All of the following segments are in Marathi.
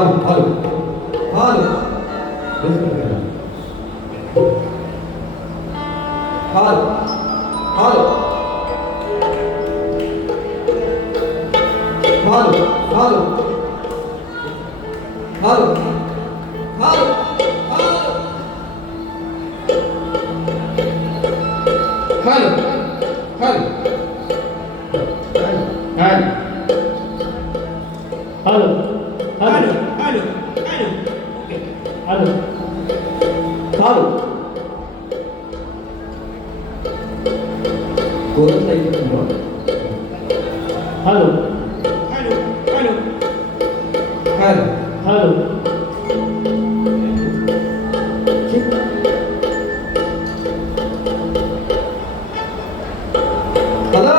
Hello hello hello hello hello hello hello hello hello hello hello hello hello hello hello hello okay hello hello कोण जायचं तुम्हाला hello hello hello hello hello hello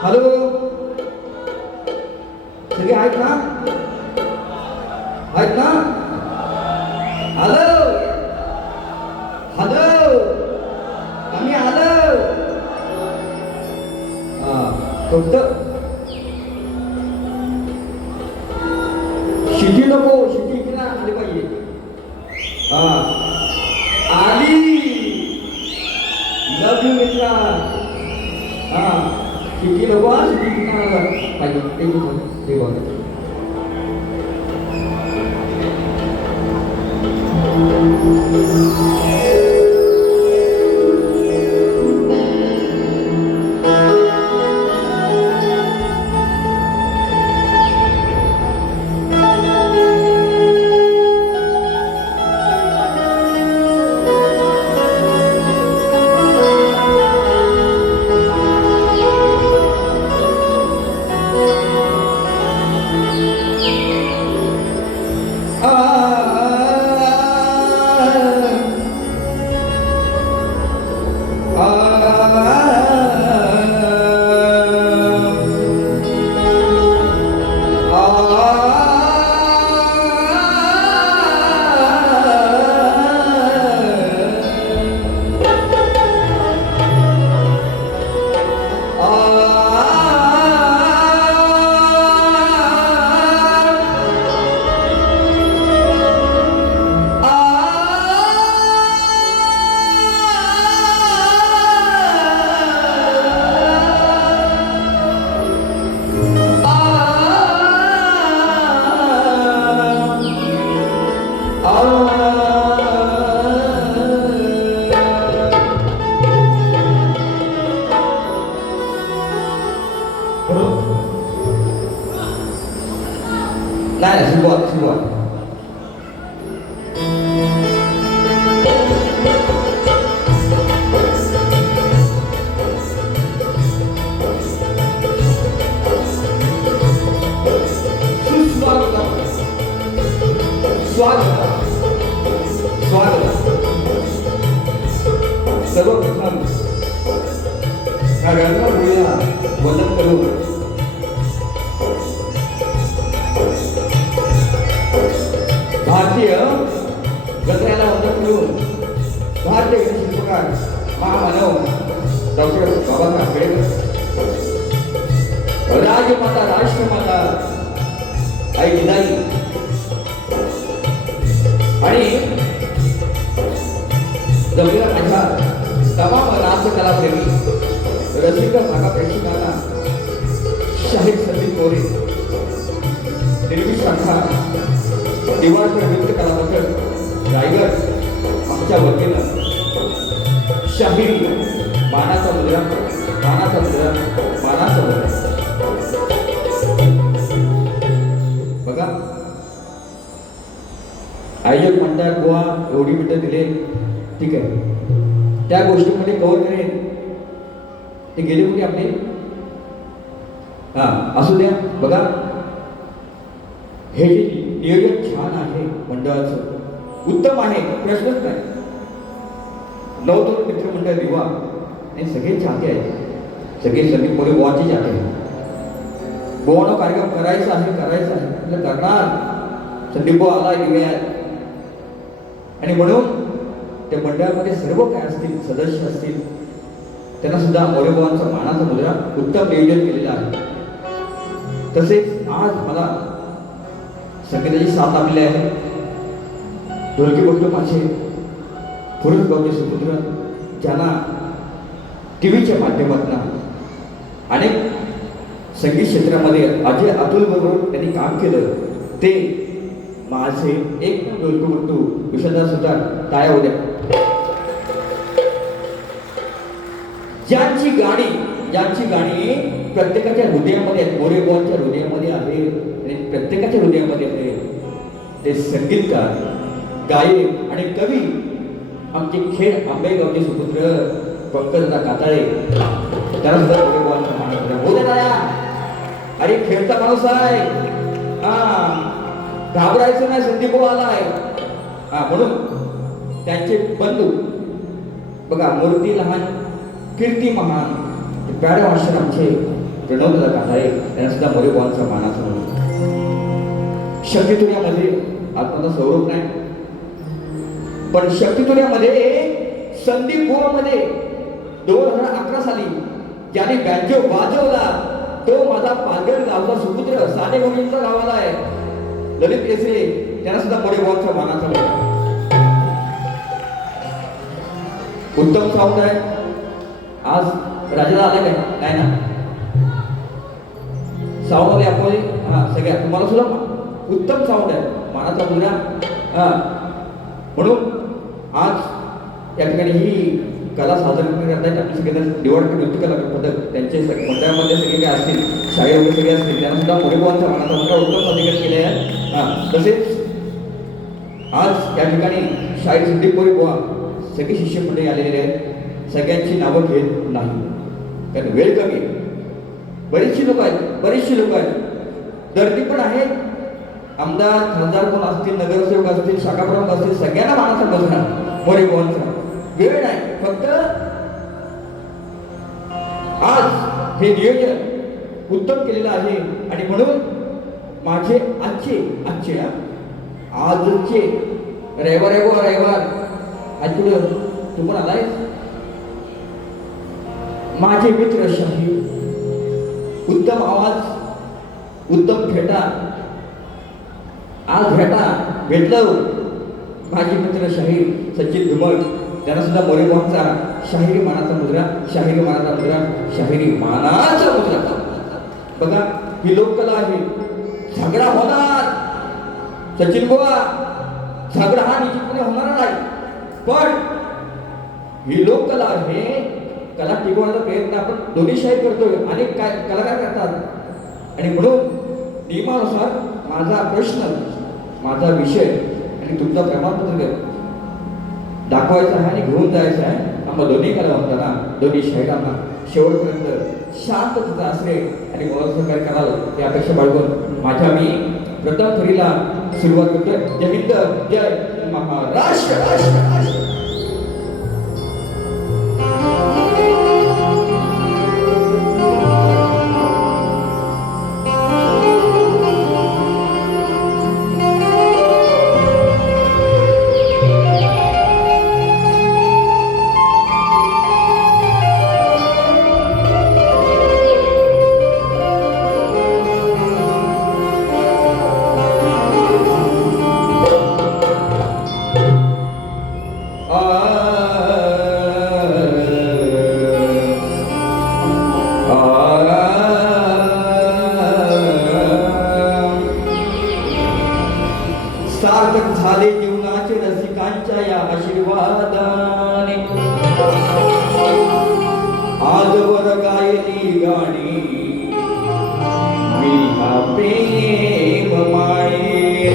hello सगळे आहेत ना आहेत ना हॅलो हॅलो आम्ही आलो फक्त शिटी नको शिटी इकडे आली पाहिजे आली लव यू मित्रा शिटी नको शिटी इकडे पाहिजे ते बघ नाही सुरुवात सुरुवात सुस्वागतम स्वागत स्वागत सर्वप्रथम ह्या रंगभूमीला वंदन करून भारतीय गजराला वंदन करून भारतीय शिल्पकार महामानव डॉक्टर बाबासाहेब आंबेडकर राजमाता राष्ट्रमाता आई जिजाई आणि जमीन माझ्या तमाम राजकलाप्रेमी रसिक भागा प्रेक्षकांना शाहीर संदीप मोरे निर्मित शाखा दिवाळकर नृत्य कला मंडळ रायगड आमच्या वतीनं शाहिरी मानाचा मुद्रा मानाचा मुद्रा मानाचा मुद्रा बघा आयोजक म्हणतात बुवा एवढी मिनिटं दिले ठीक आहे त्या गोष्टीमध्ये कव्हर करेन ते गेले कुठे आपले असू द्या बघा हे जे नियोजन छान आहे मंडळाचं उत्तम आहे प्रश्नच नाही नवतरुण मित्रमंडळ विवाह आणि सगळे चाहते आहेत सगळे संदीप मोरे बुवाचे चाहते आहेत बुवानो कार्यक्रम करायचा आहे आपलं करणार संदीप बुवा आला निघूयात आणि म्हणून त्या मंडळामध्ये सर्व काय असतील सदस्य असतील त्यांना सुद्धा मोरे बुवांचा मानाचा मुद्रा उत्तम नियोजन केलेला आहे तसेच आज मला संगीताची साथ आपली आहे. ढोलकी बघतो माझे पुरुष गावचे सुपुत्र ज्यांना टी व्हीच्या माध्यमातून अनेक संगीत क्षेत्रामध्ये अजय अतुल बरोबर त्यांनी काम केलं. ते माझे एक ढोलकपट्टू विषादा सुद्धा टाळ्या होत्या. ज्यांची गाणी प्रत्येकाच्या हृदयामध्ये आहेत, मोरेगावच्या हृदयामध्ये आहे आणि प्रत्येकाच्या हृदयामध्ये आहे. ते संगीतकार, गायक आणि कवी आमचे खेड आंबेगावचे सुपुत्र पंकजदा काताळे. त्याला सुद्धा मोरेगावचा मान बोले दाया. अरे खेळता माणूस आहे, घाबरायचं नाही, संदीप आलाय. म्हणून त्यांचे बंधू बघा, मूर्ती लहान कीर्ती महान प्याडे मास्टर आमचे प्रणवदा काताळे. त्यांना सुद्धा मोरेगावचा मानाचा म्हणून शक्तितुर्यामध्ये आत्मचा सौरभ नाही, पण शक्तितुर्यामध्ये संदीप गोवामध्ये 2011 साली ज्याने बँजो वाजवला तो माझा पालघर गावचा सुपुत्र साने गोविंदचा गावाला आहे, ललित केसरे. त्यांना सुद्धा मोरेगावचा मानाचा म्हणून उत्तम साऊंड आहे. आज राजाला आले काय नाही ना साऊंड मध्ये आपण सगळ्या तुम्हाला सुद्धा उत्तम साऊंड आहे, मानाचा मुलगा. म्हणून आज या ठिकाणी ही कला सादर करतायत आपली सगळ्यांना निवड नृत्य कला पद्धत त्यांचे मंडळामध्ये सगळे काय असतील, शाळेत वगैरे सगळे असतील, त्यांना सुद्धा मोरेगावचा मानाचा मुलगा उत्तम सादरीकरण केले आहे. तसेच आज या ठिकाणी शाळेत संदीप मोरेगाव सगळे शिष्य मंडळी आलेले आहेत. सगळ्यांची नावं घेत नाही कारण वेळ कमी. बरीचशी लोक आहेत, दर्दी पण आहेत. आमदार खासदार कोण असतील, नगरसेवक असतील, शाखाप्रमुख असतील, सगळ्यांना मानाचा बसणार मोरेगावचा. वेळ नाही, फक्त आज हे नियोजन उत्तम केलेलं आहे. आणि म्हणून माझे आजचे रविवार आज पुढं तू पण आलाय. माझे मित्र शाही, उत्तम आवाज, उत्तम फेटा. आज भेटलं माझे मित्र शाहीर सचिन धुमळ. त्यांना सुद्धा मोरेगावचा शाहिरी मानाचा मुद्रा. बघा, ही लोककला आहे. झगडा होणार सचिन बुवा, झगडा हा निश्चितपणे होणार नाही, पण ही लोककला आहे. कला टिकवण्याचा प्रयत्न आपण दोन्ही शाही करतोय, अनेक काय कलाकार करतात. आणि म्हणून नियमानुसार माझा प्रश्न, माझा विषय आणि तुमचा प्रमाणपत्र दाखवायचा आहे आणि घेऊन जायचं आहे. आम्हाला दोन्ही कलावंतांना, दोन्ही शाहिरांना शेवटपर्यंत शांततेचा आश्रय आणि मला सहकार्य कराल ही अपेक्षा बाळगून माझ्या मी प्रथम फेरीला सुरुवात करतोय. जय हिंद, जय महाराष्ट्र. सार्थक झाले जीवनाचे रसिकांच्या या आशीर्वादाने. आजवर गायली गाणी मी हा प्रेम माये.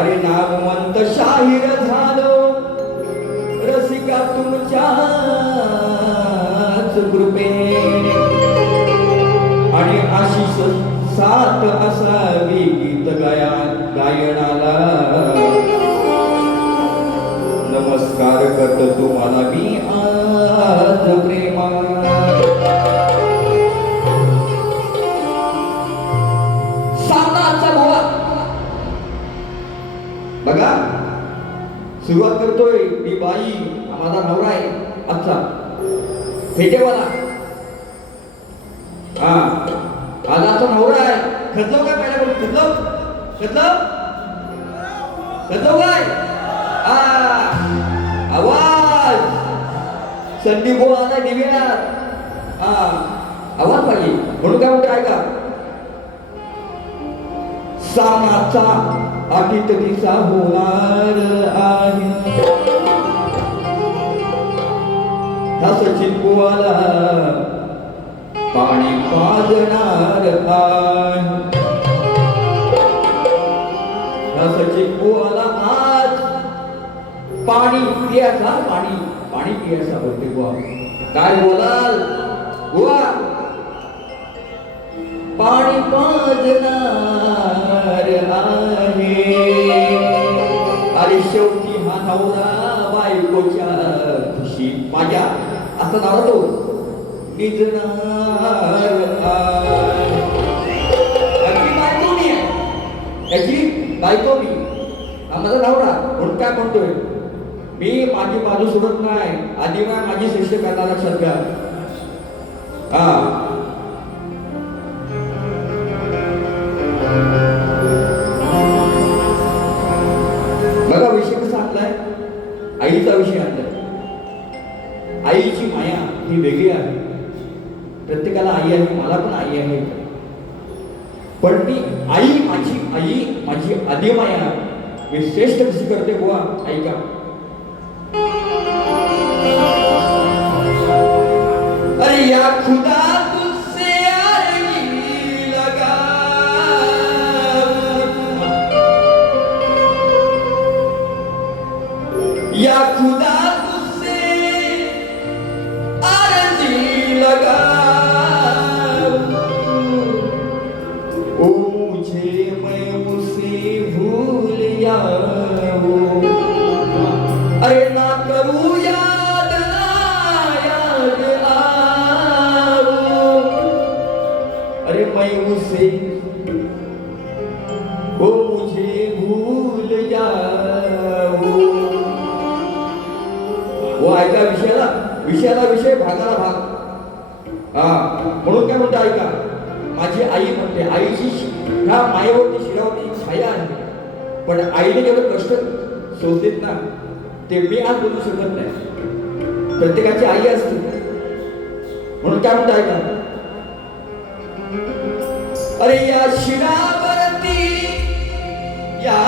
अरे नामवंत शाहीर झालो रसिका तुमच्याच कृपेने. आणि आशिष साथ असावी गीत गायनाला. नमस्कार करतो तुम्हाला मी आज प्रेमा. सामनाचा भावा बघा, सुरुवात करतोय मी बाई, माझा नवरा आहे आजचा फेटेवाला. आज आता नवरा आहे, खचलो काय पहिल्या कदलव कदलव कदलव काय आवाज संधी बोल आला दिव्यात आवाज पाहिजे म्हणून काय म्हणतो ऐका सामाचा अटीत दिसा होणार आहे ह्या सचिन बुवाला पाणी पाजणार आहे ह्या सचिन बुवाला आज पाणी पियाचा पाणी पियाचा बोलते बुवा काय बोलाल बुवा पाणी पाजणार आहे अरे शेवटी हा नवरा बायकोच्या खुशी माझ्या असं नाव तो निजणार आहे. याची बायको मी आहे याची बायको मी हा माझा नवरा म्हणून काय म्हणतोय मी माझी बाजू सोडत नाही आधी माझी शिष्य करणार लक्षात घ्या बघा विषय कसा आणलाय आईचा विषय आणलाय आईची माया ही वेगळी आहे प्रत्येकाला आई आहे मला पण आई आहे पण ती आई माझी आधी माया मी श्रेष्ठ कशी करते बुवा ऐका अरे या खुदा तुझसे आरगी लगा या खुदा तुझसे आरजी लगा ओ मुझे मैं उसे भूल जाऊं अरे ना करूं याद आऊं अरे मैं उसे ओ मुझे भूल जाऊं वो ऐका विषयाला विषय भागाला भाग म्हणून काय म्हणतो ऐका माझी आई म्हणते आईची ह्या मायेवरती शिरावरती छाया आहे पण आईने जेवढे कष्ट सोसलेत ना ते मी आज बोलू शकत नाही प्रत्येकाची आई असते म्हणून काय म्हणतो ऐका अरे या शिरावरती या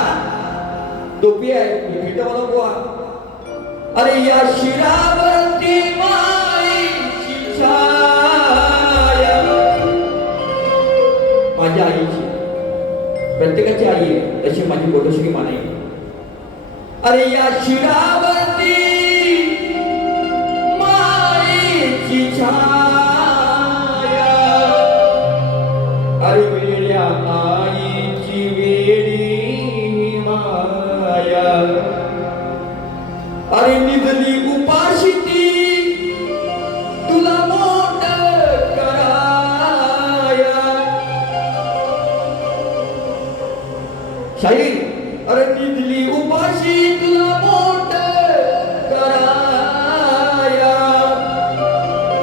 टोपी आहे भेट मला बुवा अरे या शिरावरती माईची छाया माझ्या आईची प्रत्येकाची आई आहे तशी माझी बोधश्री माने अरे या शिरावरती माईची छाया अरे वेड्या आईची वेडी माया अरे निधली उपाशी ती तुला मोठ कराया शाहीर अरे निधली उपाशी तुला मोठ कराया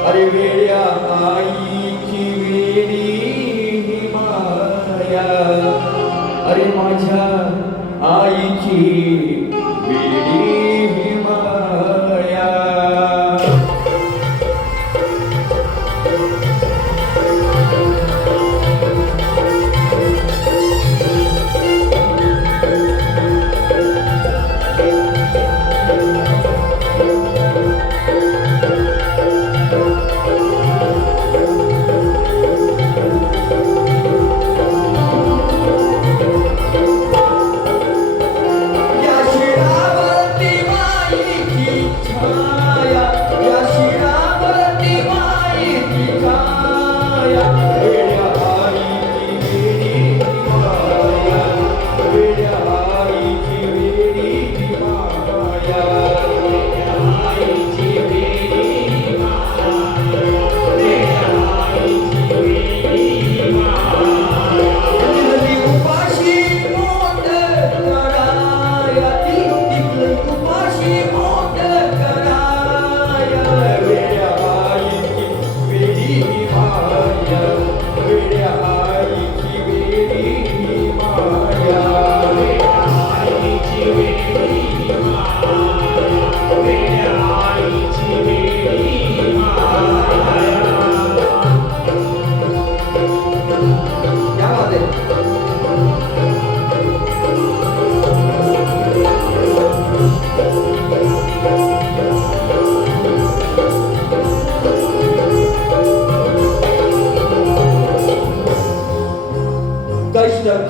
अरे वेड्या आईची वेडी माया अरे माझ्या आईची वेडी या शिरावरती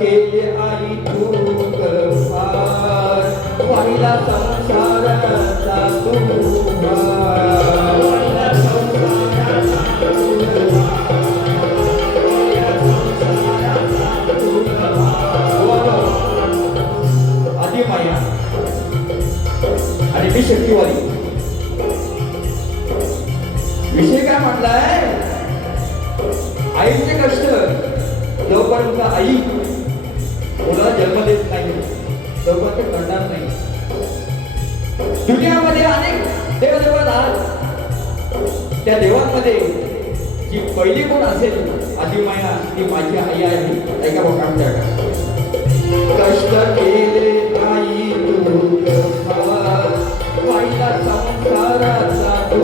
केले आई तू फार वाहिला संसाराचा तू भार. वाहिला संसाराचा तू आधी माया आणि मी शक्तीवाली. विषय काय म्हटलाय? आईचे कष्ट जोपर्यंत आई मुलाला जन्म देत नाही तोपर्यंत करणार नाही. दुनियामध्ये अनेक देवदेव आहेत. त्या देवांमध्ये जी पहिली कोण असेल आदिमाया ती माझी आई आहे. ऐका बघा आमच्या कष्ट केले आई तू भार वाहिला संसाराचा तू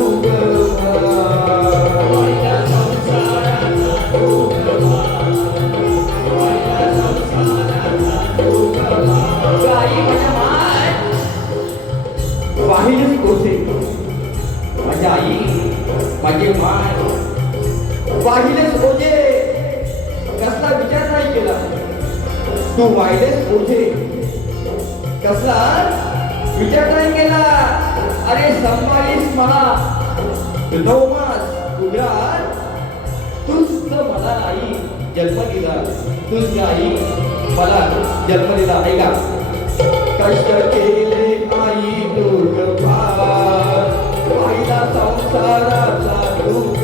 वाहिला संसाराचा तू वाहिला संसाराचा तू आई माझ्या माय वाहिलीच कोसे माझ्या आई माझी माय वाहिलेच ओझे कसला विचार नाही केला. तू वाहिलेच ओझे कसला विचार नाही केला. अरे संभाळीस मला 9 मास उघडात तूच मला आई जन्म दिला. तूच आई मला जन्म दिला. ऐका कष्ट केले आई दुःख भार वाहिला संसाराचा दुःख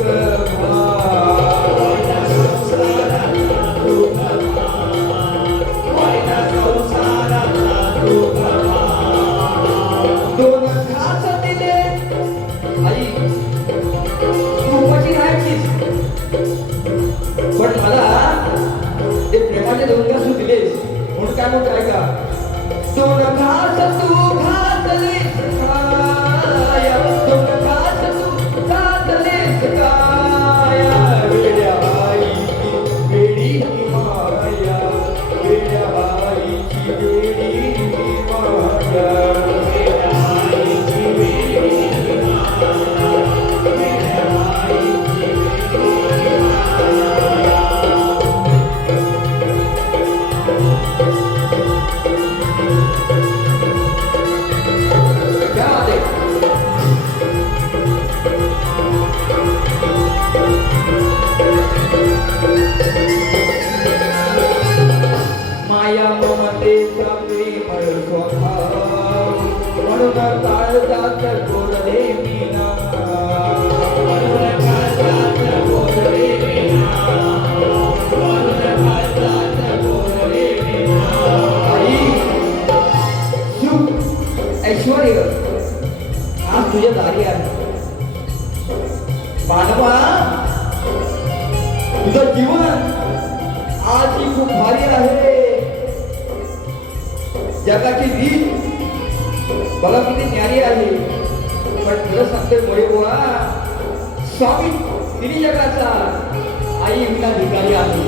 भार वाहिला संसाराचा दुःख भार वाहिला संसाराचा दुःख भार. 2 घास दिले आई तू उपाशी राहायचीस पण मला ते प्रेमाचे 2 घास दिलेस म्हणून काय म्हणतो ऐका 2 घास तू घातलीस काया 2 घास तू घातलीस काया वेड्या आईची वेडी माया वेड्या आईची वेडी माया वेड्या आईची वेडी माया वेड्या आईची वेडी माया. क्या बात है? माया ममतेचा प्रेमळ स्वभाव म्हणून काळजात कोरले मीना म्हणून काळजात कोरले मीना म्हणून काळजात कोरले मीना. आई सुख ऐश्वर्य आज तुझ्या दारी आहे. मानवा तुझं जीवन आज ही खूप भारी आहे. जगाची रीत बघा किती न्यारी आहे. पण खरं सांगतोय मोरे बुवा स्वामी तिन्ही जगाचा आई विना भिकारी आहे.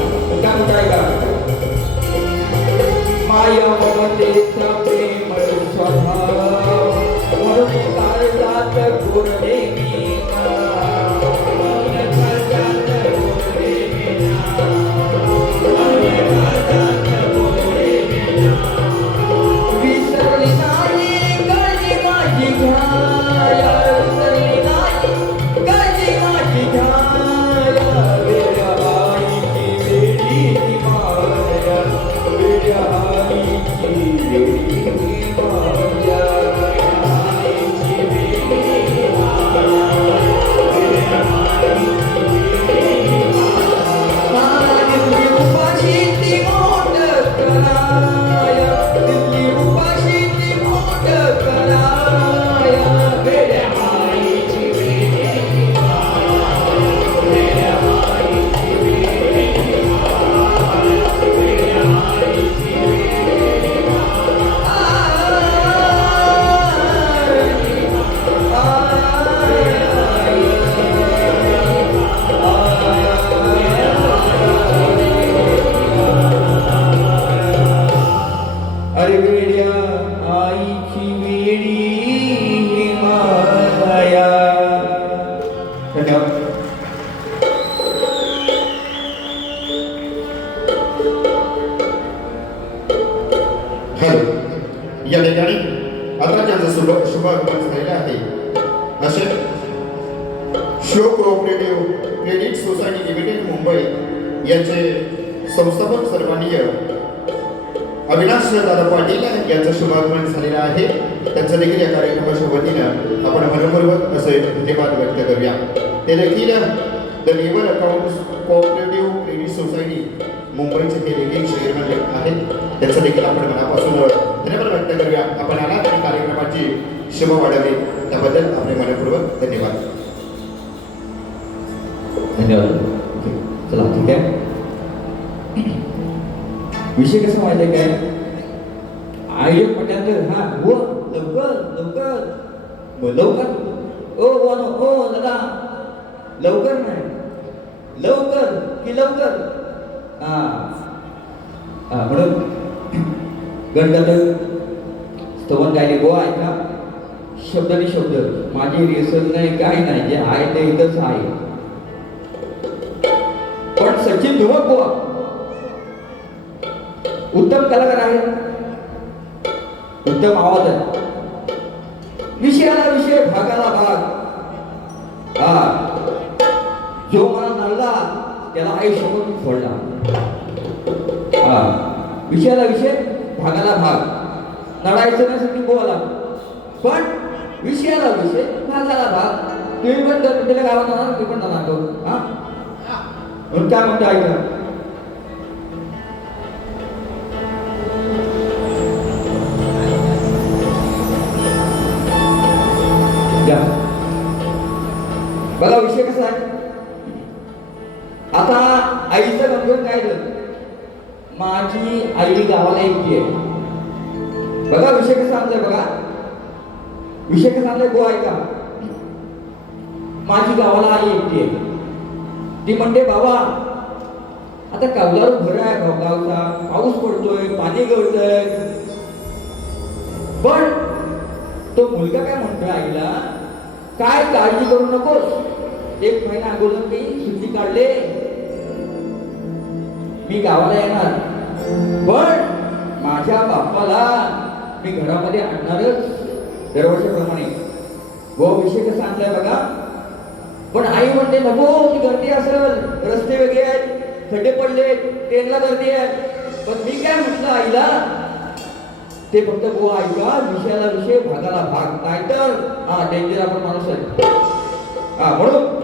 काय म्हणताय का माया ममतेचा प्रेमळ स्वभाव म्हणून काळजात कोरले मीना म्हणून काळजात कोरले मीना म्हणून काळजात कोरले मीना. विसरली नाही काळजी माझी घाया विसरली नाही काळजी माझी घाया वेड्या आईची वेडी माया वेड्या आईची वेडी या ठिकाणी आता ज्यांचं शुभागमन झालेलं आहे असे श्लोक cooperative credit society limited Mumbai यांचे संस्थापक सन्माननीय अविनाश दादा पाटील यांचं शुभागमन झालेलं आहे. त्यांचं देखील या कार्यक्रमाच्या वतीनं आपण मनपूर्वक असे धन्यवाद व्यक्त करूया. ते देखील the labour accounts cooperative credit society मुंबईचे हे देखील चेअरमन आहेत. त्यांचं देखील आपण मनापासून धन्यवाद व्यक्त करूया. आपण आला आणि कार्यक्रमाची शोभा वाढवली त्याबद्दल आपले मनपूर्वक धन्यवाद. धन्यवाद. ओके, चला ठीक आहे. विषय कसा माहिती आहे काय, आयोजक म्हटल्यानंतर हा हो लवकर लवकर लवकर ओ बोनो ओ दादा लवकर नाही लवकर की लवकर म्हणून गणगत स्तवन गायले गो ऐका शब्दाने शब्द माझी रिहर्सल नाही काय नाही जे आहे ते इथंच आहे. पण सचिन धुवक गोवा उत्तम कलाकार आहे, उत्तम आवाज आहे. विषयाला विषय भागाला भाग जो मला नळला त्याला आई शोधून फोडला. विषयाला विषय भागाला भाग नळायचं नाही बोला पण विषयाला विषय भागाला भाग. तुम्ही पण त्याला गावात जाणार मी पण जाणार तो काय म्हणतो ऐका. बघा विषय कसा आहे आता आईचं गंभीर काय झालं. माझी आई गावाला एकटी आहे. बघा विषय कसा आणलाय बघा विषय कसा आणलाय गो ऐका. माझी गावाला आई एकटी आहे. ती म्हणते बाबा आता कौलारू घर आहे गावचा पाऊस पडतोय पाणी गळतंय पण तो मुलगा काय म्हणतोय आईला काय काळजी करू नकोस 1 महिना अगोदर मी सुट्टी काढले मी गावाला येणार पण माझ्या बाप्पाला मी घरामध्ये आणणारच दरवर्षीप्रमाणे. व विषय कसा आणलाय बघा. पण आई म्हणते नको ती गर्दी असेल रस्ते वेगळे आहेत खड्डे पडले ट्रेनला गर्दी आहे. पण मी काय म्हटलं आईला ते फक्त गो ऐका विषयाला विषय भागाला भाग नाहीतर डेंजर आपण माणूस आहे. म्हणून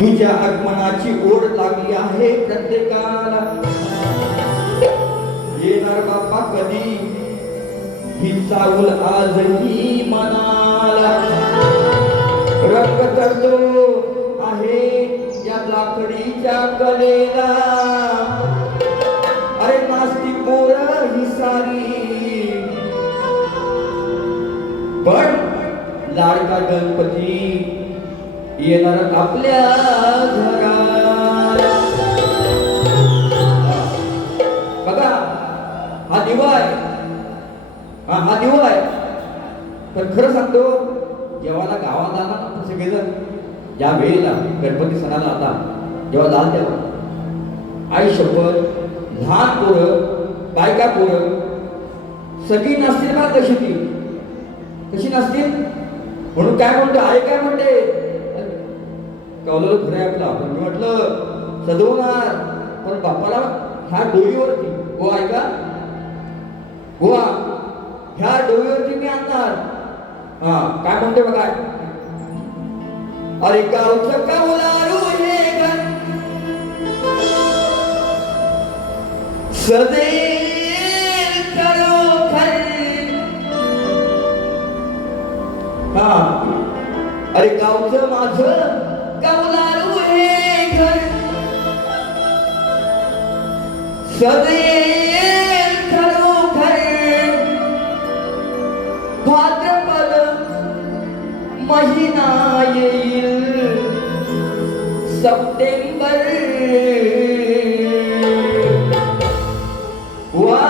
तुझ्या आगमनाची ओढ लागली आहे प्रत्येकाला. येणार बाप्पा कधी ही चावल आजही मनाला. रंग चढतो आहे या लाकडीच्या कलेला. अरे नास्ती पोर ही सारी पण लाडका गणपती येणार आपल्या घराला. बघा हा दिवा आहे हा दिवा आहे. पण खरं सांगतो जेव्हा गावात जाणार ना सगळेजण ज्या वेळेला गणपती सणाला आता जेव्हा जाल तेव्हा आई शपथ लहान पोरं बायका पोरं सगळी नसतील का कशी ती कशी नसतील. म्हणून काय म्हणतो आई काय म्हणते कौलारू घर आहे आपला. पण मी म्हटलं सजवणार पण बाप्पाला ह्या डोईवरती हो ऐका गोवा ह्या डोईवरती मी आणणार. काय म्हणते बघा. अरे गावचं कौलारू हे घर सदैव खरोखर. अरे गावचं माझं कौलारू हे घर सदैव खरोखर. भाद्रपद महिना येईल सप्टेंबर. वा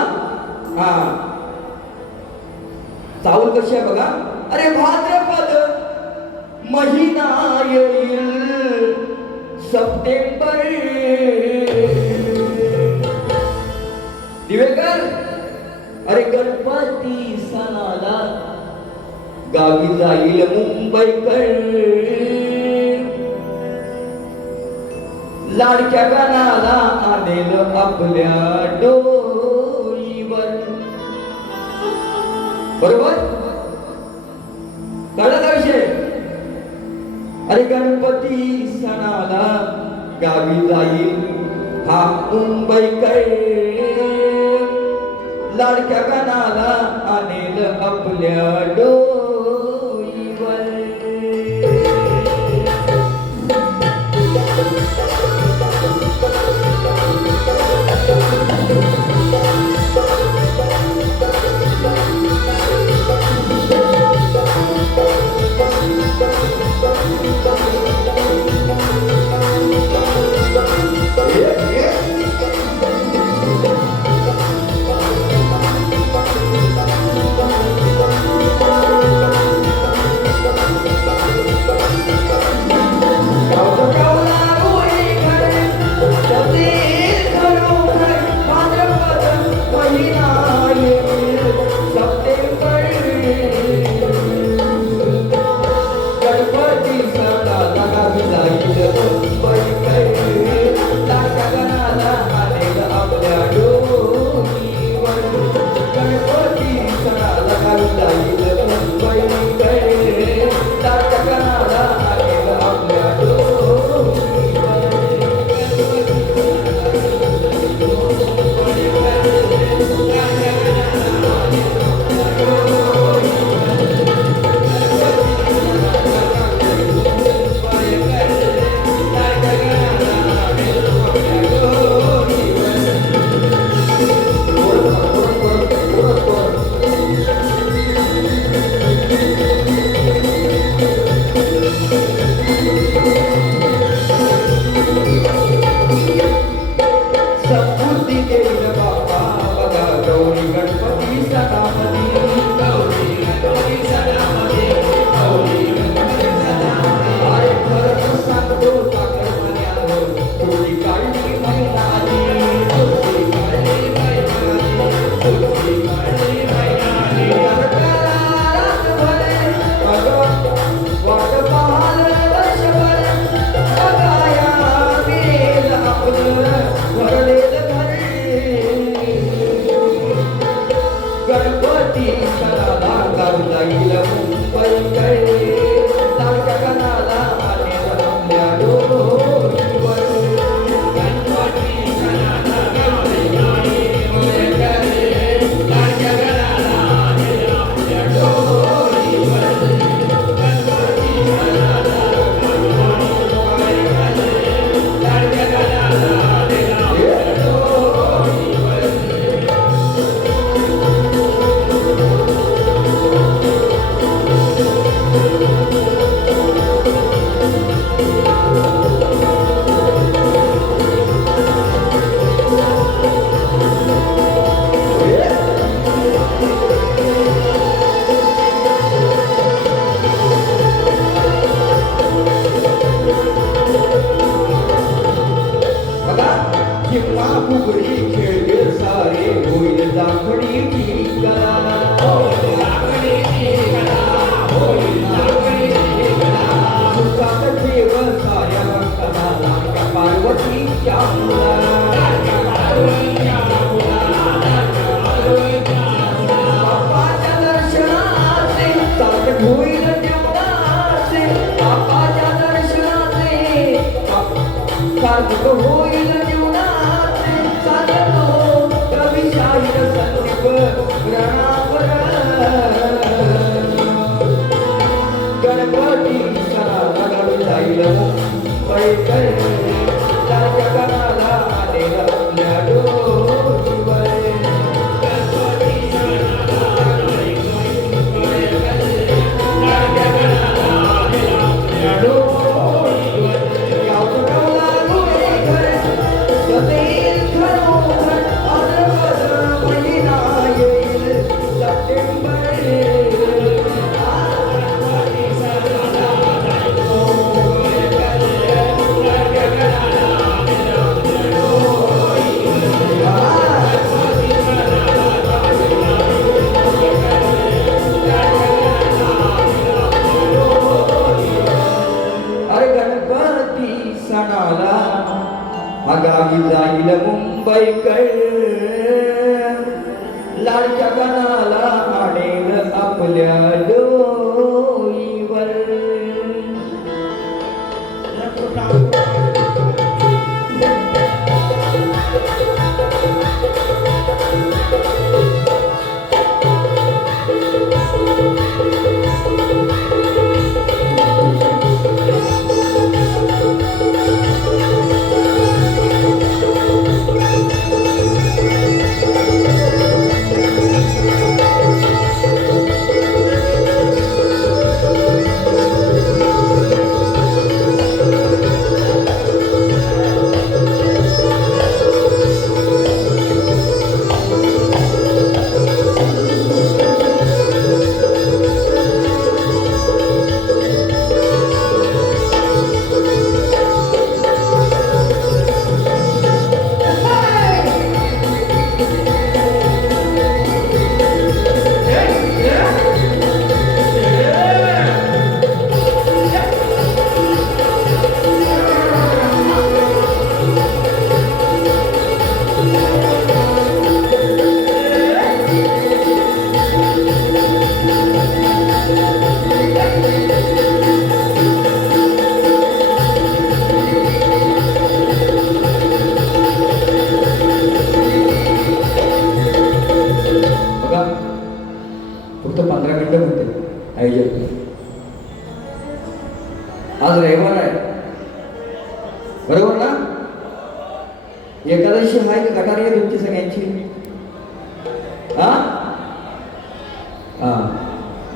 येईल सप्टेंबर. दिवेकर, अरे गणपती सणाला गावी जाईल मुंबईकर. लाडक्या गाण्याला आणेल आपल्या डोईवर. बरोबर कळलं का विषय? अरे गणपती सणाला गावी जाईल हा मुंबईकर. लाडक्या गाण्याला आणेल आपल्या डोईवर. गावी जाईल मुंबईकर, लाडक्या गानाला आणेल आपल्या डोईवर. बघा फक्त 15 मिनिटं म्हणते आयोजक. आज रविवार आहे बरोबर ना? एकादशी आहे का गटारी आहे तुमची सगळ्यांची? हा हा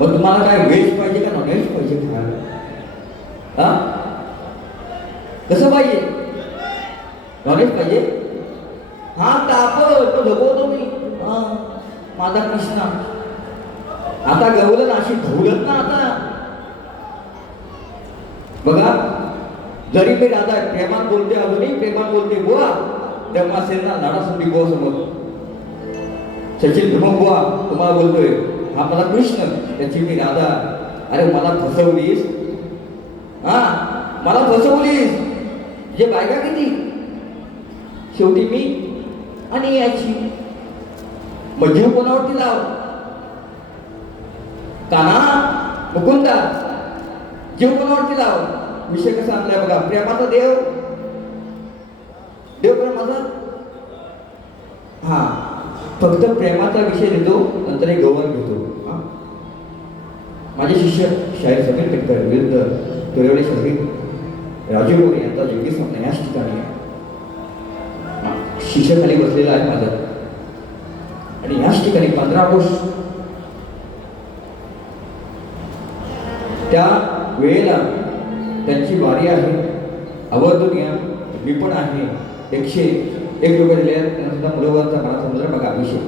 मग तुम्हाला काय व्हेज पाहिजे का नॉन व्हेज पाहिजे खायला? हा कसं पाहिजे? नॉन व्हेज पाहिजे? हा ताप तो जगवतो मी. हा माझा कृष्णा आता गवलं नाशिक धुलत ना आता. बघा जरी मी राधा प्रेमात बोलते, अजूनही प्रेमात बोलते. बुवा ब्रह्मासेना नाडासुंदी बुवा समोर सचिन धुमक बुवा तुम्हाला बोलतोय. हा मला कृष्ण, त्याची मी राधा. अरे मला फसवलीस, हा मला फसवलीस. जे बायका किती शेवटी मी आणि याची मग जीव कोणावरती लाव? काना मुकुंदा जीव कोणावरती लाव? विषय कसा आणलाय बघा. प्रेमाचा देव, देव प्रेमाचा. हा फक्त प्रेमाचा विषय देतो, नंतर एक गौरव घेतो. हा माझे शिष्य शाहीर समीर पेटकर विरुद्ध तुरेवडे शाहीर राजू लोणे यांचा योग्य सामना याच ठिकाणी आहे. शिष्य खाली बसलेला आहे माझा आणि याच ठिकाणी 15 ऑगस्ट त्या वेळेला त्यांची वारी आहे. आवर्जून या. मी पण आहे. 101 रुपये दिले आहेत. त्यांना सुद्धा मुलांचा मला समजा. बघा विषय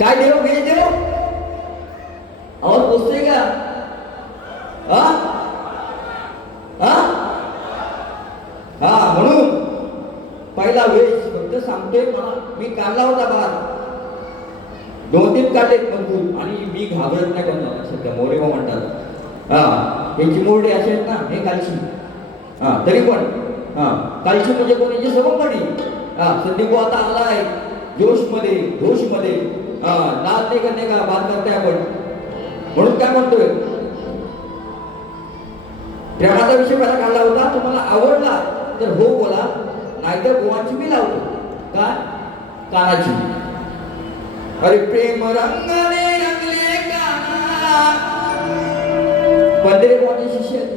काय देव वेळ देव आवाज पोचतोय का? हा हा हा म्हणून पहिला वेळ फक्त सांगतोय मला. मी काढला होता बार 2-3 काढलेत मजबूत आणि मी घाबरत नाही कोणाला. सध्या मोरेबा म्हणतात. हा हे चिमुरडे असे आहेत ना हे कालशी. हा तरी पण हा कालशी म्हणजे कोणाची सवंगडी. हा संदीप आता आलाय जोशमध्ये जोशमध्ये. हा नाद नाही करणे का बात करते आपण. म्हणून काय म्हणतोय प्रेमाचा विषय मला काढला होता. तुम्हाला आवडला तर हो बोला, नाहीतर गोवाची मी लावतो. काय कानाची. अरे प्रेम रंगले रंगले काना. पंढरी बुवाचे शिष्य आहेत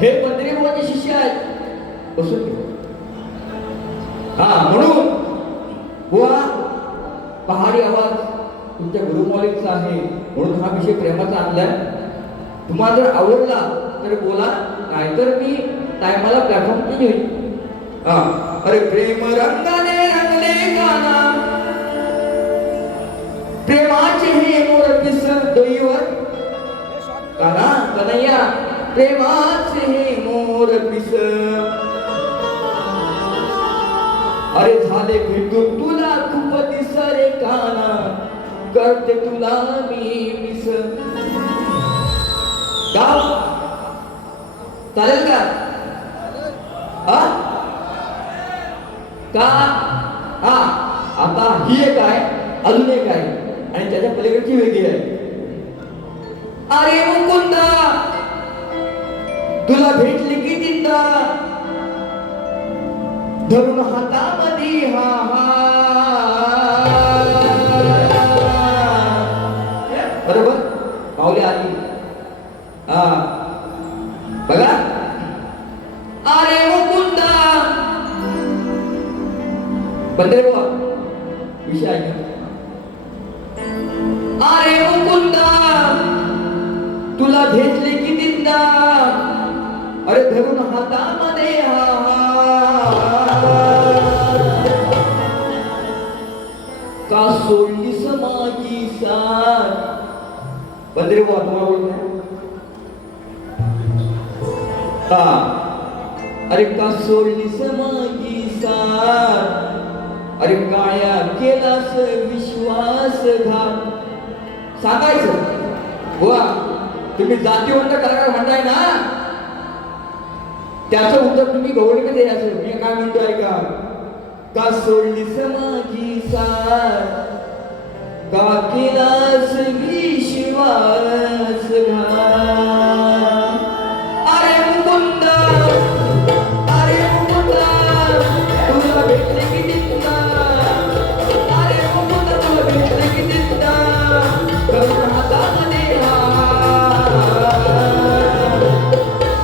हे. पंढरी बुवाचे शिष्य आहेत. बसून हा म्हणून बुवा पहाडी आवाज तुमच्या गुरुमौलीचा आहे. म्हणून हा विषय प्रेमाचा आणलाय. तुम्हाला जर आवडला तर बोला, नाहीतर मी टायमाला प्लॅटफॉर्म घेऊन. हा अरे प्रेम रंगाने रंगले गाना, प्रेमाचे हे मोर पिस दोईवर. काना कन्हैया प्रेमाचे हे मोर पिस. अरे झाले भेटून तुला खूप दिस रे काना, करते तुला मी मिस. गाव चालेल का? का हा आता ही एक आहे अजून एक आहे आणि त्याच्या पलीकडची वेगळी आहे. अरे मुकुंदा तुला भेटली की दिंदा धरून हातामध्ये हा बरोबर पावले आली हा बघा. अरे मुकुंदा बंदरे बुवा विषय ऐका. अरे मुकुंदा तुला भेटले की दिंदा अरे धरून हातामध्ये का सोडलीस माझी साथ. बंदरे बुवा तुम्हाला बोलत हा. अरे का सोडलीस माझी साथ अरे काळ्या केलास विश्वासघात. सांगायचं बुवा तुम्ही जातीवंत कलाकार म्हणताय ना त्याचं उत्तर तुम्ही गवळीमध्ये द्यायचं. मी काय म्हणतोय का सोडलीस माझी साथ का केलास विश्वासघात. अरे मुकुंदा तुला भेटले की दिंदा अरे मुकुंदा तुला भेटले की दिंदा करून हातामध्ये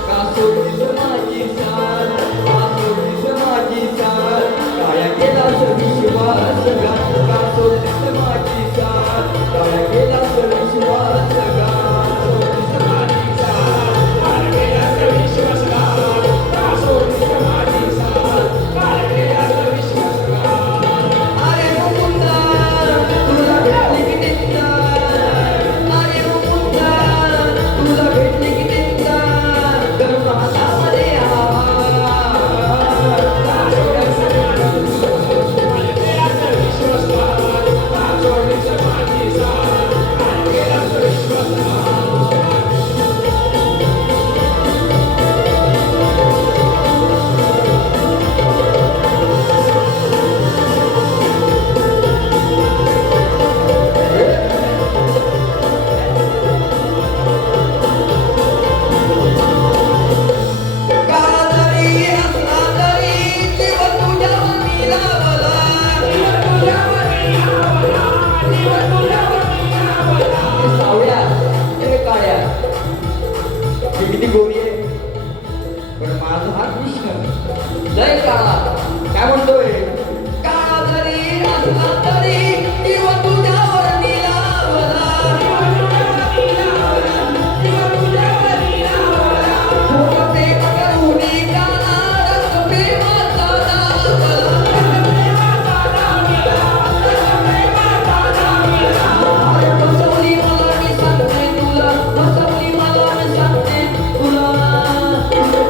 का सोडलीस माझी साथ का सोडलीस माझी साथ काया केलास विश्वासघात. का सोडलीस माझी साथ काया केलास विश्वासघात. सोडलीस माझी साथ काया केलास विश्वासघात. का सोडलीस माझी साथ काया केलास विश्वासघात. अरे मुकुंदा तुला भेटले की दिंदा अरे मुकुंदा तुला भेटले की दिंदा धरून हातामध्ये किती गोरी आहे पण माझा हा कृष्ण लय काळा. काय म्हणतोय काळा जरी असला तरी जीव तुझ्यावर निलावला. थोडं प्रेम करूनी काळा रंग प्रेमाचा दावला. फसवली मला मी सांगते तुला फसवली मला मी सांगते तुला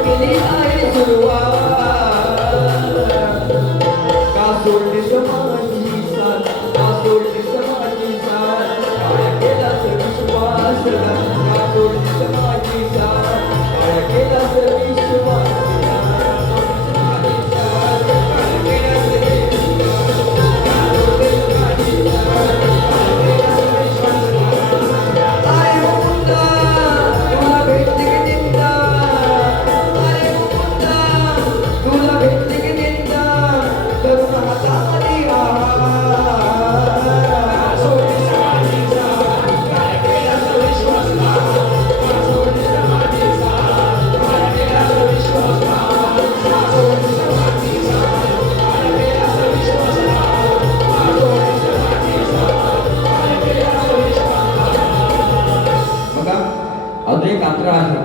केली आहे सुरुवात. का सोडलीस माझी साथ का सोडलीस माझी साथ काय केलास विश्वासघात. का सोडलीस माझी साथ काय केलास विश्वासघात. माझी साथ काय केलास विश्वासघात. का सोडलीस माझी साथ काय केलास विश्वासघात. अरे मुकुंदा तुला भेटले की दिंदा अरे मुकुंदा तुला भेटले की दिंदा धरून हातामध्ये सोडलीस माझी साथ काय केलास विश्वासघात. का सोडलीस माझी साथ काय केलास विश्वासघात. का सोडलीस माझी साथ काय केलास विश्वासघात. का सोडलीस माझी साथ काय केलास विश्वासघात. बघा अजून एक अंतरा आहे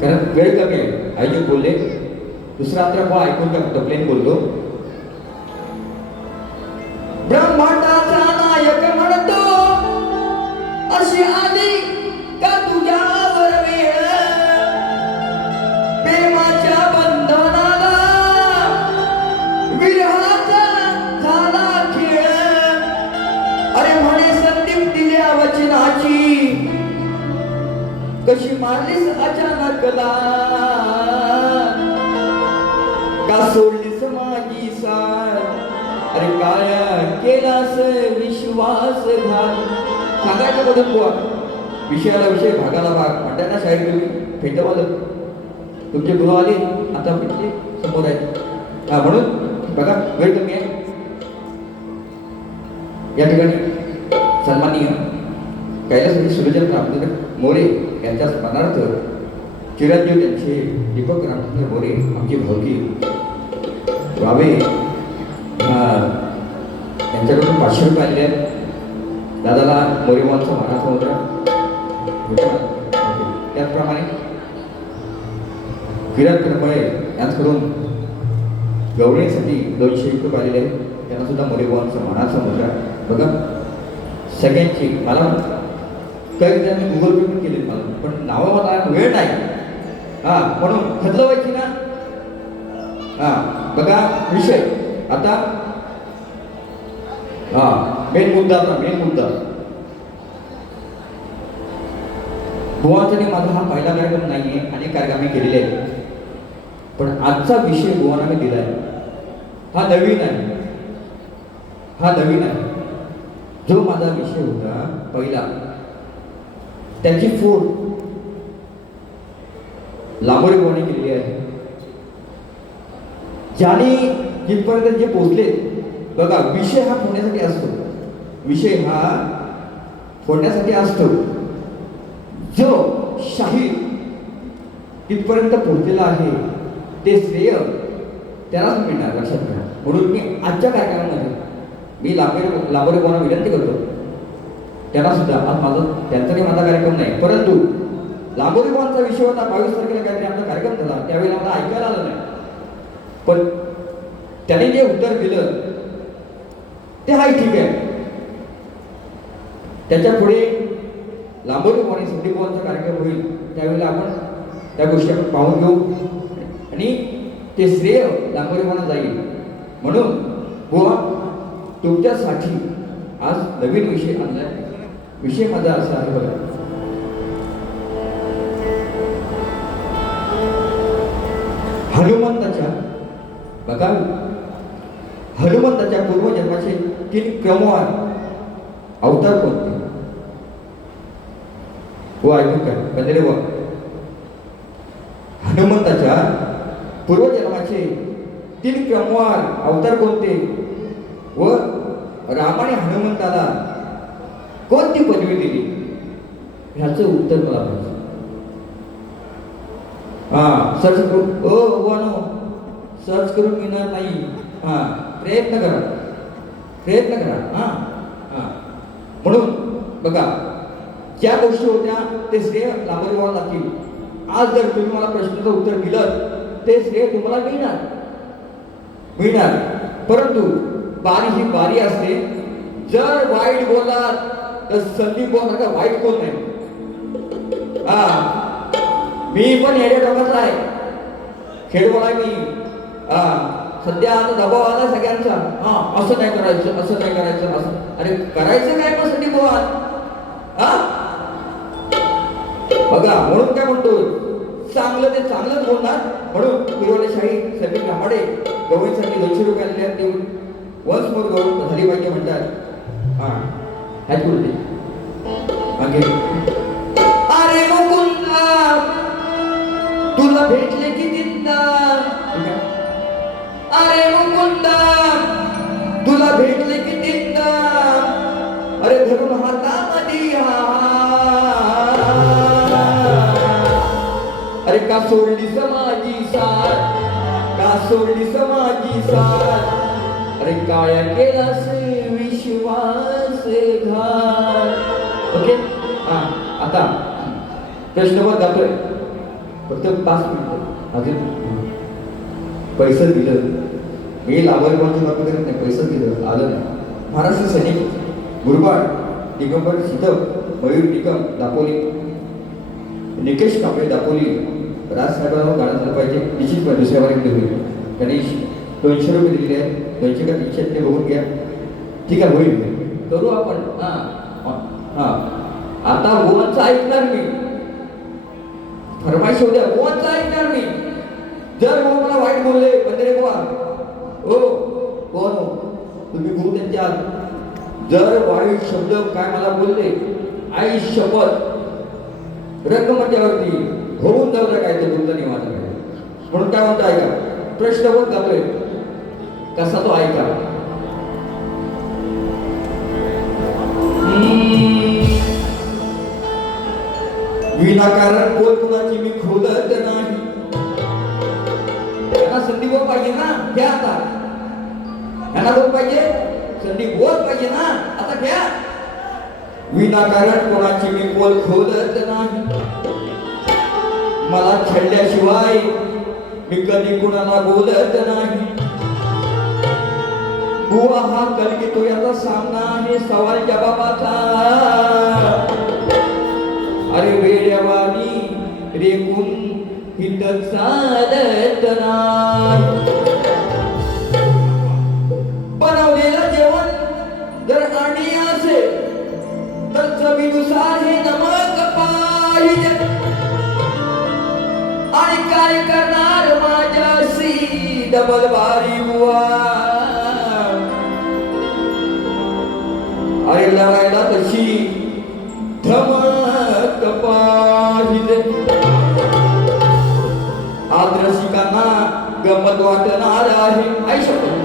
कारण वेळ कमी आहे. आयोजक बोलले दुसरा अंतरा पहा ऐकून का फक्त प्लेन बोलतो. ब्रह्मांडाचा नायक म्हणतो अशी आली का तुझ्यावर वेळ प्रेमाच्या बंधनाला विरहाचा झाला खेळ. अरे म्हणे संदीप दिल्या वचनाची कशी मारलीस अचानक ला. का सोडलीस माझी सार अरे काळ्या केलास विश्वासघात. सांगायचं बदल बुवा, विषयाला विषय भागाला भाग म्हणताय ना शाहीर तुम्ही फेटवालं. तुमचे गुरु आले आता भेटले समोर आहेत. म्हणून बघा वेळ कमी आहे. या ठिकाणी सन्माननीय कैलासवासी सुलोचन रामचंद्र मोरे यांच्या स्मरणार्थ चिरंजीव त्यांचे दीपक रामचंद्र मोरे आमची भावकी व्हावे यांच्याकडून 500 रुपये आलेले आहेत. दादाला मोरेवालचा मानाचा मुद्रा. त्याचप्रमाणे किरण करमळे यांच्याकडून गौरवण्यासाठी 201 रुपये आलेले आहेत. त्यांना सुद्धा मोरेवालचा मानाचा मुद्रा. बघा सगळ्यांची मला काही जणांनी गुगल पे पण केले मला, पण नावं मला वेळ नाही म्हणून खदलं व्हायची ना. बघा विषय आता मेन मुद्दा. बुवांचा माझा हा पहिला कार्यक्रम नाहीये, अनेक कार्यक्रम मी केलेले आहेत, पण आजचा विषय बुवांना मी दिलाय. हा नवीन आहे. जो माझा विषय होता पहिला त्याची फोड लांबोरे बुवांनी केलेली आहे. ज्याने जिथपर्यंत जे पोहोचले बघा, विषय हा फोडण्यासाठी असतो. जो शाहीर तिथपर्यंत पोहोचलेला आहे ते श्रेय त्यालाच मिळणार, लक्षात घ्या. म्हणून मी आजच्या कार्यक्रमामध्ये मी लांबोरे बुवांना विनंती करतो, त्यांना सुद्धा आज त्यांचा काही माझा कार्यक्रम नाही, परंतु लांबोरे बुवांचा विषय होता 22 तारखेला काहीतरी आमचा कार्यक्रम झाला, त्यावेळेला मला ऐकायला आलं नाही, पण त्याने जे उत्तर दिलं ते हाय ठीक आहे. त्याच्या पुढे लांबोरे बुवांनी संदीप बुवांचा कार्यक्रम होईल त्यावेळेला आपण त्या गोष्टी आपण पाहून घेऊ आणि ते श्रेय लांबोरे बुवांना जाईल. म्हणून बुवा तुमच्यासाठी आज नवीन विषय आणलाय. विषय माझा असा आहे बघा, हनुमंताच्या पूर्वजन्माचे 3 क्रमवार अवतार कोणते? ऐकून काय बंदरे बुवा, हनुमंताच्या पूर्वजन्माचे 3 क्रमवार अवतार कोणते व रामाने हनुमंताला कोणती पदवी दिली? ह्याचं उत्तर मला पाहिजे. सर्च करून सर्च करून मिळणार नाही. प्रयत्न करा. म्हणून बघा, ज्या गोष्टी होत्या ते श्रेय लांबोरे बुवांना लागतील. आज जर तुम्ही मला प्रश्नाचं उत्तर दिलं ते श्रेय तुम्हाला मिळणार. परंतु बारी ही बारी असते. जर वाईट बोललात तर संदीप बुवांसारखा वाईट कोण नाही. मी पण येड्या डोक्याचा आहे, खेळवाला मी. सध्या आता दबाव आला सगळ्यांचा, असं नाही करायचं असं. अरे करायचं काय मग संदीप बुवा? बघा, म्हणून काय म्हणतो, चांगलं ते चांगलंच बोलणार. म्हणून गुरुवाले शाही समीर रामाडे गवळीसाठी 200 रुपये आलेले आहेत, देऊन वन्स मोर गवळी झाली पाहिजे म्हणतात. ह्याच बोलते अरे मुकुंदा तुला भेटले कितींदा, अरे मुकुंदा तुला भेटले कितींदा, अरे धरून हातामध्ये अरे का सोडली समाजी साथ, अरे काळ्या केलास विश्वासघात. ओके, आता प्रश्नपत्र जातोय फक्त 5 मिनिटं. अजून पैसे दिलं मी लांबोरे बुवांची बातमी करत नाही, पैसे दिलं आलं नाही. महाराष्ट्र सैनिक गुरुबाळ दिगंबर सितप मयूर निकम दापोली, निकेश कांबळे दापोली, राजसाहेबांना गाणं झालं पाहिजे निश्चितपणे दुसऱ्या वारीमध्ये होईल. त्यांनी 200 रुपये दिलेले आहेत, 200 का 300 ते बघून घ्या. ठीक आहे, होईल करू आपण. आता बुवांचं ऐकणार मी, फरमाईश होऊ द्या, बुवांचं ऐकणार मी. जर बुवा मला वाईट बोलले बंदरे बुवा, कोण हो तुम्ही गुरु त्यांच्या जर वाईट शब्द काय मला बोलले आई शपथ रंगमंचावरती होऊन जाऊ काय तर तुमचा निवास आहे म्हणून काय म्हणतो ऐका प्रश्न पण करतोय कसा तो ऐका विनाकारण बोल कुणाची मी खोदत नाही त्यांना संधी बोल पाहिजे ना घ्या आता त्यांना बोल पाहिजे संधी बोल पाहिजे ना आता घ्या विनाकारण कोणाची मी बोल खोदत नाही मला छळल्याशिवाय मी कधी कुणाला बोलत नाही बुवा हा कलगीतो याचा सामना आहे सवाल जबाबाचा अरे वेड्यावानी रेकून हित चालत नाही बनवलेलं जेवण जर आणि असेल तर चवीनुसार हे नमक पाहिजे आणि काय करणार माझ्याशी डबल बारी बुवा अरे लढायला तशी धमक पाहिजे आज रसिकांना गमत वाटणार आहे आई शपथ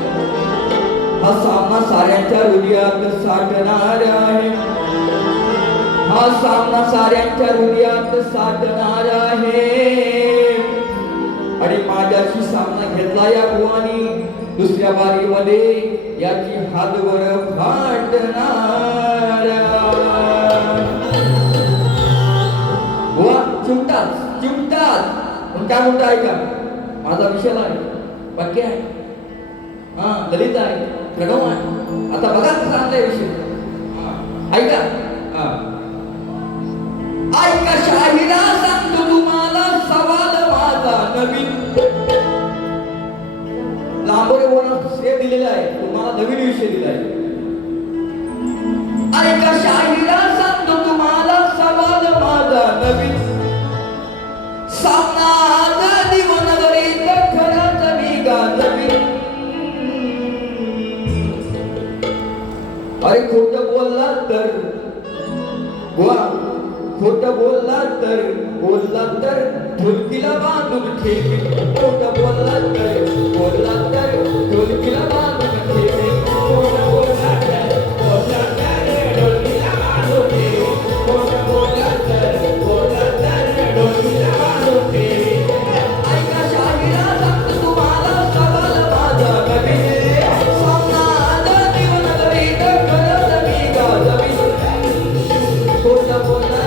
हा सामना साऱ्यांच्या हृदयात साठणार आहे हा सामना साऱ्यांच्या हृदयात साठणार आहे आणि माझ्याशी सामना घेतला या बुवानी दुसऱ्या बारीमध्ये याची हातवर फाटणार बुवा चिमटाच पण काय म्हणतो ऐका माझा विषय आहे वाक्य आहे हा ललित आहे प्रणव आहे आता बघा कसा आणलाय विषय ऐका ऐका शाहिरा सांगतो तुम्हाला सवाल माझा नवीन लांबोरे बोलणं श्रेय दिलेलं आहे तुम्हाला नवीन विषय दिलाय ऐका शाहिरा सांगतो तुम्हाला सवाल माझा नवीन सामना आजादी वनगरीत खरंच मी गाजवी अरे खोटं बोलला तर बुवा खोटं बोलला तर ढोलकीला बांधून ठेवी खोटं बोलला तर ढोलकीला बांधून ठेवी खोटं बोलला तर ढोलकीला बांधून ठेवी खोटं बोलला तर ढोलकीला बांधून ठेवी ऐका शाहिरा सांगतो तुम्हाला सवाल माझा नवीन सामना आजादी वनगरीत खरंच मी गाजवी खोटं बोलला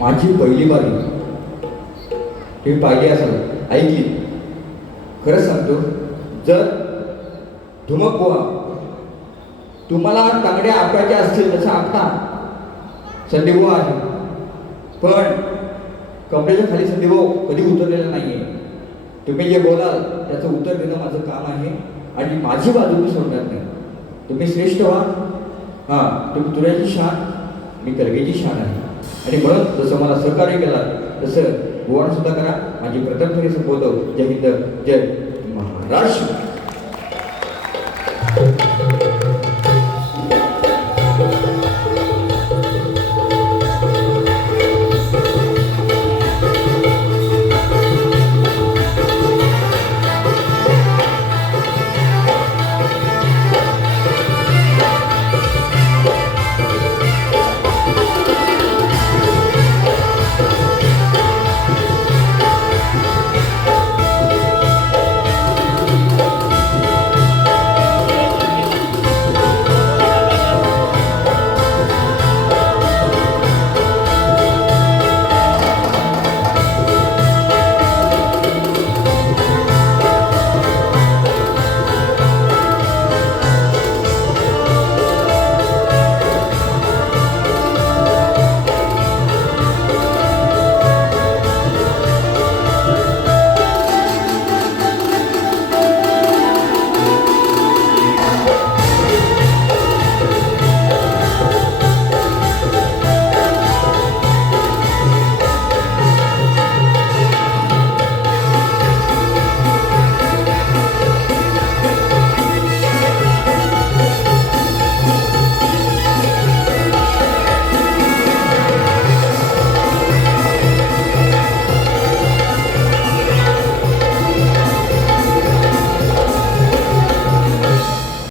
माझी पहिली बारी तुम्ही पाहिली असाल, ऐकली. खरंच सांगतो, जर धुमक बुवा तुम्हाला तांगड्या आपटायच्या असतील तसं आपटा, संदीपभाऊ आहे. पण कपड्याच्या खाली संदीपभाऊ कधी उतरलेला नाहीये. तुम्ही जे बोलाल त्याचं उत्तर देणं माझं काम आहे आणि माझी बाजू मी सोडणार नाही. तुम्ही श्रेष्ठ व्हा. हां, तुम्ही तुऱ्याची शान, मी कलगीची शान आहे. आणि म्हणून जसं मला सहकार्य केला तसं गोवाण सुद्धा करा. माझी प्रथम फेरी संबोधव. जय हिंद, जय महाराष्ट्र.